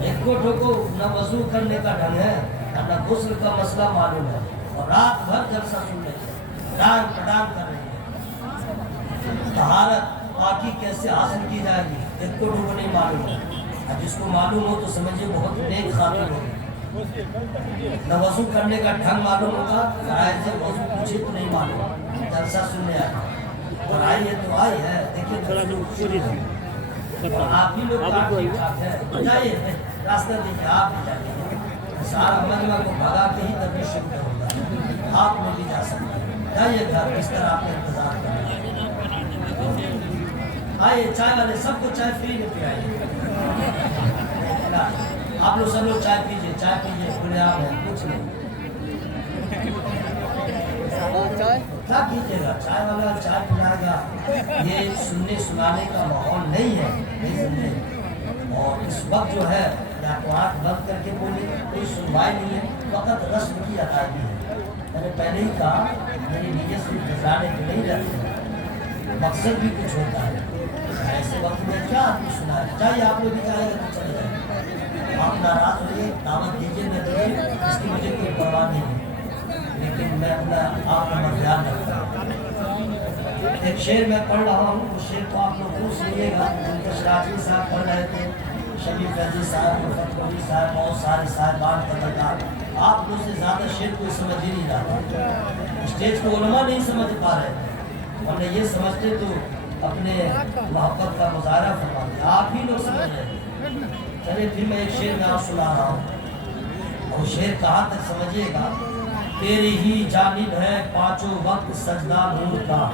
ایک کو ٹھوکو نہ وضو کرنے کا ڈھنگ ہے نہ غسل کا مسئلہ معلوم ہے اور رات بھر جلسہ سن رہی ہے ڈانگ پٹانگ کر رہی ہے طہارت پاکی کیسے حاصل کی جائے گی ایک کو ٹھوکو نہیں معلوم ہے جس کو معلوم ہو تو سمجھے بہت نیک خاتون ہوگی نہ وضو کرنے کا ڈھنگ معلوم ہوگا فرائض وضو پوچھے تو نہیں معلوم جلسہ سننے آئے اور آئی ہے تو آئی ہے دیکھیے آپ ہی لوگ ٹھیک ٹھاک ہے جائیے راستہ دیکھیے آپ بھی جائیے سارا مجمع کو بھگا کے ہی تبھی شروع ہوگا آپ میں بھی جا سکتے ہیں جائیے گھر اس طرح آپ کا انتظار کریں آئیے چائے والے سب کو چائے فری میں پلائیے آپ لوگ سب لوگ چائے پیجیے کھلے آپ ہیں کچھ نہیں کیا کیجیے گا چائے والا چائے پلائے گا یہ سننے سنانے کا ماحول نہیں ہے اور اس وقت جو ہے یا تو آنکھ بند کر کے بولے کوئی سنوائی نہیں ہے فقط رسم کی ادائیگی ہے میں نے پہلے ہی کہا میری نیت صرف گزارنے کے نہیں رہتی مقصد بھی کچھ ہوتا ہے ایسے وقت میں کیا آدمی سنا ہے چاہیے آپ لوگ بھی چاہے گا تو چلے جائیں آپ ناراض ہوئیے دعوت دیجیے نہ دیجیے اس کی مجھے کوئی پرواہ نہیں ہے لیکن میں اپنا آپ کا دھیان رکھتا ہوں ایک شعر میں پڑھ رہا ہوں اس شعر کو آپ لوگ خوب سنیے گا جن کے شراجی صاحب پڑھ رہے تھے شبیر فیضی صاحب مفت کولی صاحب بہت سارے صاحبان قدردار آپ لوگ سے زیادہ شعر کوئی سمجھ ہی نہیں رہا اسٹیج کو علماء نہیں سمجھ پا رہے تھے ہم نے یہ سمجھتے تو اپنے محبت کا مظاہرہ فرماتے آپ ہی لوگ سمجھ رہے چلے پھر میں ایک شعر میں آپ سنا رہا ہوں اور شعر کہاں تک سمجھیے گا تیری ہی جانب ہے پانچوں وقت سجدہ نور کا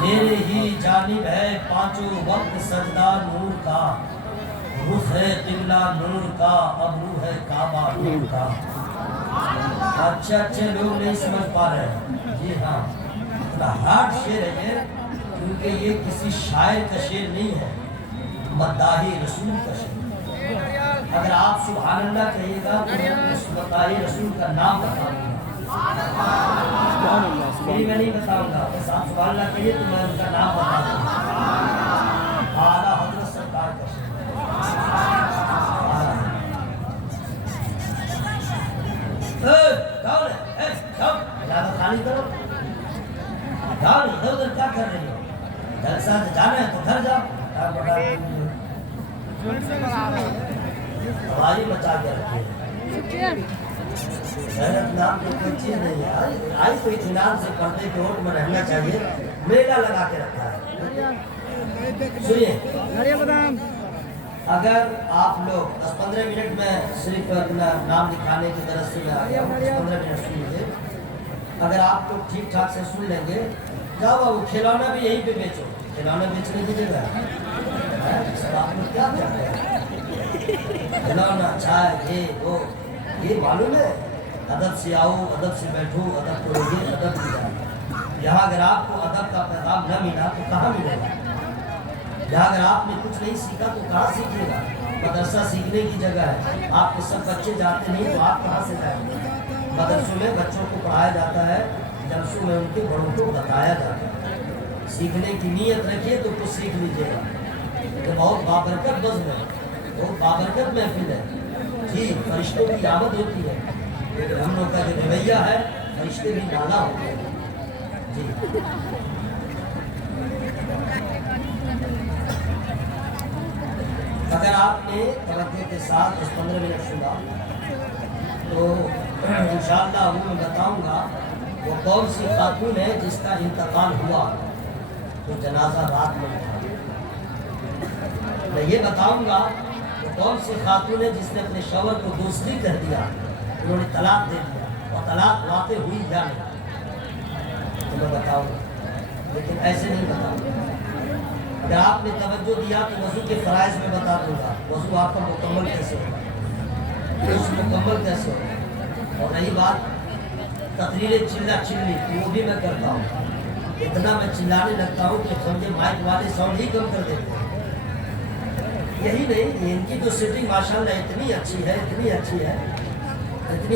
تیرے ہی جانب ہے پانچوں وقت سجدہ نور کا رخ ہے قبلہ نور کا ابرو ہے کعبہ نور کا اچھے لوگ نہیں سمجھ پا رہے جی ہاں اتنا ہارڈ شعر ہے یہ کیونکہ یہ کسی شاعر کا شعر نہیں ہے مداحی رسول کا شعر اگر آپ سبحان اللہ کہیے گا تو اس مداحی رسول کا نام بتاؤں گا میں نہیں بتاؤں گا بس آپ سبحان اللہ کہیے تو میں ان کا نام بتا دوں گا اعلیٰ حضرت سرکار کا شعر خالی کرو جاؤ نہیں ادھر ادھر کیا کر رہی ہو جلسہ جانا ہے تو گھر جاؤ ہماری بچا کے رکھے غیرت نام کی کوئی چیز نہیں ہے آئی تو اطمینان سے پردے کے اوٹ میں رہنا چاہیے میلہ لگا کے رکھا ہے سنیے اگر آپ لوگ 10-15 منٹ میں صرف اپنا نام لکھانے کی طرف سے 15 منٹ سنیے اگر آپ لوگ ٹھیک ٹھاک سے سن لیں گے جاؤ وہ کھلونا بھی یہیں پہ بیچو کھلونا بیچنے کی جگہ ہے سب آپ لوگ کیا کرتے ہیں کھلونا چائے یہ معلوم ہے ادب سے آؤ ادب سے بیٹھو ادب کرو گے ادب کی جائے یہاں اگر آپ کو ادب کا پیغام نہ ملا تو کہاں ملے گا یہاں اگر آپ نے کچھ نہیں سیکھا تو کہاں سیکھیے گا مدرسہ سیکھنے کی جگہ ہے آپ کے سب بچے جاتے نہیں تو آپ کہاں سے جائیں گے مدرسوں میں بچوں کو پڑھایا جاتا ہے جلسوں میں ان کے بڑوں کو بتایا جاتا ہے سیکھنے کی نیت رکھیے تو کچھ سیکھ لیجیے گا یہ بہت بابرکت بزم ہے بہت بابرکت محفل ہے جی فرشتوں کی آمد ہوتی ہے لیکن ہم لوگ کا جو رویہ ہے فرشتے بھی نالا ہوتے ہیں جی اگر آپ نے توجہ کے ساتھ 10-15 منٹ سنا تو انشاءاللہ میں بتاؤں گا وہ کون سی خاتون ہے جس کا انتقال ہوا تو جنازہ رات میں اٹھا میں یہ بتاؤں گا وہ کون سی خاتون ہے جس نے اپنے شوہر کو دوسری کر دیا انہوں نے طلاق دے دیا اور طلاق واقع ہوئی یا نہیں تو میں بتاؤں گا لیکن ایسے نہیں بتاؤں گا اگر آپ نے توجہ دیا تو وضو کے فرائض میں بتا دوں گا وضو آپ کا مکمل کیسے ہوگا مکمل کیسے ہوگا اور رہی بات تقریر چلا چلی وہ بھی میں کرتا ہوں اتنا میں چلانے لگتا ہوں کہ سمجھے مائک والے ساؤنڈ ہی کم کر دیتے ہیں یہی نہیں ان کی تو سیٹنگ ماشاءاللہ اتنی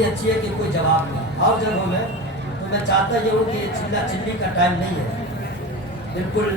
اچھی ہے کہ کوئی جواب نہیں اور جگہوں میں تو میں چاہتا یہ ہوں کہ یہ چلا چلی کا ٹائم نہیں ہے بالکل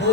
2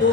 2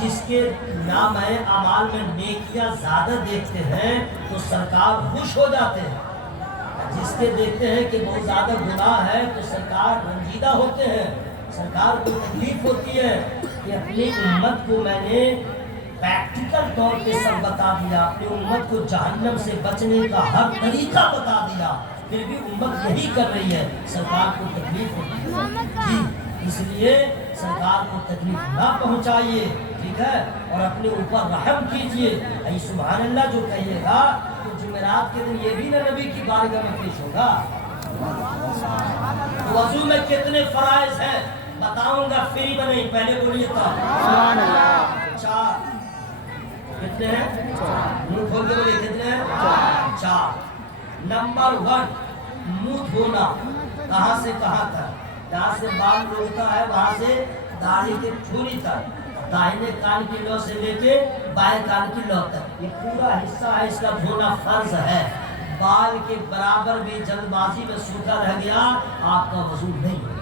جس کے نام اعمال میں نیکیاں زیادہ دیکھتے ہیں تو سرکار خوش ہو جاتے ہیں، جس کے دیکھتے ہیں کہ بہت زیادہ گناہ ہے تو سرکار رنجیدہ ہوتے ہیں، سرکار کو تکلیف ہوتی ہے کہ اپنی امت کو میں نے پریکٹیکل طور پہ سب بتا دیا، اپنی امت کو جہنم سے بچنے کا ہر طریقہ بتا دیا، پھر بھی امت یہی کر رہی ہے، سرکار کو تکلیف ہوتی ہے جی، اس لیے سرکار کو تکلیف نہ پہنچائیے، ٹھیک ہے، اور اپنے اوپر رحم کیجئے۔ اے سبحان اللہ جو کہیے گا تو جمعرات کے دن یہ بھی نہ نبی کی بارگاہ میں پیش ہوگا۔ وضو میں کتنے فرائض ہیں بتاؤں گا، فری میں نہیں، پہلے بولیے تو چار، کتنے ہیں؟ منہ کھول کے بولیے کتنے ہیں؟ چار۔ نمبر 1 منہ دھونا، کہاں سے کہاں تک؟ جہاں سے بال روکتا ہے وہاں سے داڑھی کے ٹھوری تک، داہنے کان کی لو سے لے کے بائیں کان کی لو تک، یہ پورا حصہ ہے، اس کا دھونا فرض ہے۔ بال کے برابر بھی جلد بازی میں سوکھا رہ گیا آپ کا وضو نہیں ہے۔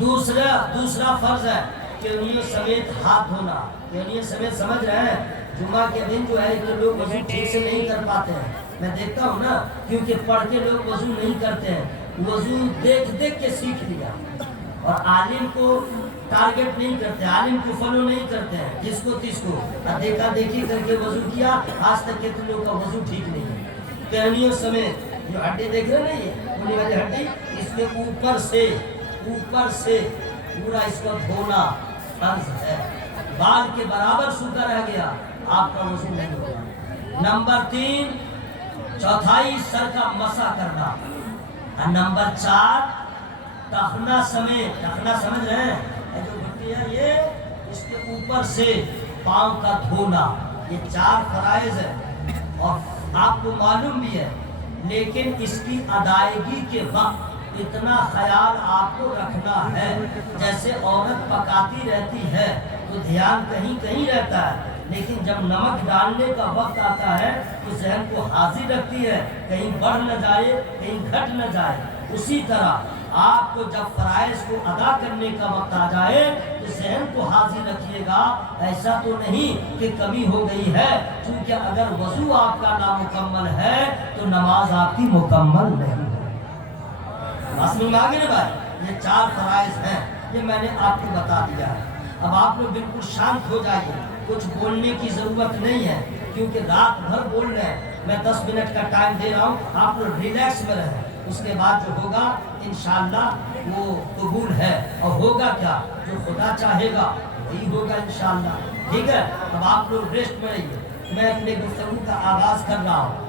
دوسرا فرض ہے کیونیوں سمیت ہاتھ دھونا، کیونیوں سمیت سمجھ رہے ہیں؟ جمعہ کے دن جو ہے کہ لوگ وضو ٹھیک سے نہیں کر پاتے ہیں، میں دیکھتا ہوں نا، کیونکہ پڑھ کے لوگ وضو نہیں کرتے ہیں، وضو دیکھ کے سیکھ لیا، اور عالم کو ٹارگٹ نہیں کرتے، عالم کو فالو نہیں کرتے ہیں، جس کو تس کو دیکھا دیکھی کر کے وضو کیا، آج تک کے لوگ کا وضو ٹھیک نہیں ہے۔ کہنیوں سمیت جو ہڈی دیکھ رہے نہیں ہے انہی والی ہڈی، اس کے اوپر سے پورا اس کو دھونا فرض ہے۔ بال کے برابر سوکھا رہ گیا آپ کا وضو نہیں ہوگا۔ نمبر 3 چوتھائی سر کا مسح کرنا، اور نمبر 4 ٹخنا سمیت، ٹخنا سمجھ رہے ہیں جو گھٹی ہے یہ، اس کے اوپر سے پاؤں کا دھونا، یہ 4 فرائض ہیں، اور آپ کو معلوم بھی ہے، لیکن اس کی ادائیگی کے وقت اتنا خیال آپ کو رکھنا ہے، جیسے عورت پکاتی رہتی ہے تو دھیان کہیں رہتا ہے، لیکن جب نمک ڈالنے کا وقت آتا ہے تو ذہن کو حاضر رکھتی ہے، کہیں بڑھ نہ جائے کہیں گھٹ نہ جائے۔ اسی طرح آپ کو جب فرائض کو ادا کرنے کا وقت آ جائے تو ذہن کو حاضر رکھیے گا، ایسا تو نہیں کہ کمی ہو گئی ہے، کیونکہ اگر وضو آپ کا نامکمل ہے تو نماز آپ کی مکمل نہیں ہے۔ آسمان میں آگے نا بھائی، یہ 4 فرائض ہیں، یہ میں نے آپ کو بتا دیا ہے۔ اب آپ لوگ بالکل شانت ہو جائیے، کچھ بولنے کی ضرورت نہیں ہے، کیونکہ رات بھر بول رہے ہیں، میں 10 منٹ کا ٹائم دے رہا ہوں، آپ لوگ ریلیکس میں رہیں، اس کے بعد جو ہوگا انشاءاللہ وہ قبول ہے، اور ہوگا کیا جو خدا چاہے گا وہی ہوگا انشاءاللہ، ٹھیک ہے؟ اب آپ لوگ ریسٹ میں رہیے، میں اپنے گفتگو کا آغاز کر رہا ہوں۔